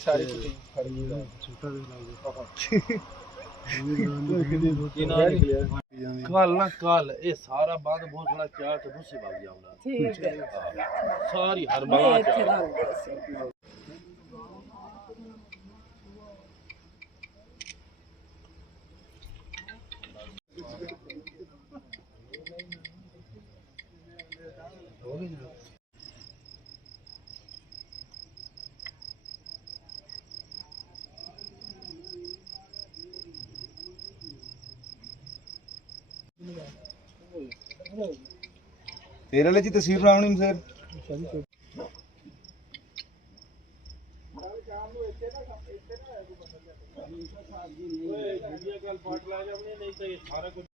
ਸਾਰੀ ਕੁੱਤੀ ਖੜੀ ਹੈ ਛੋਟਾ ਦੇ कल ना कल ये सारा बंद बहुत बड़ा चार तो दूसरी बात जाऊंगा ठीक है सारी हर बला तेरे वाले की तस्वीर बनानी सर वीडियो कॉल पार्ट ला जा नहीं तो ये सारा कुछ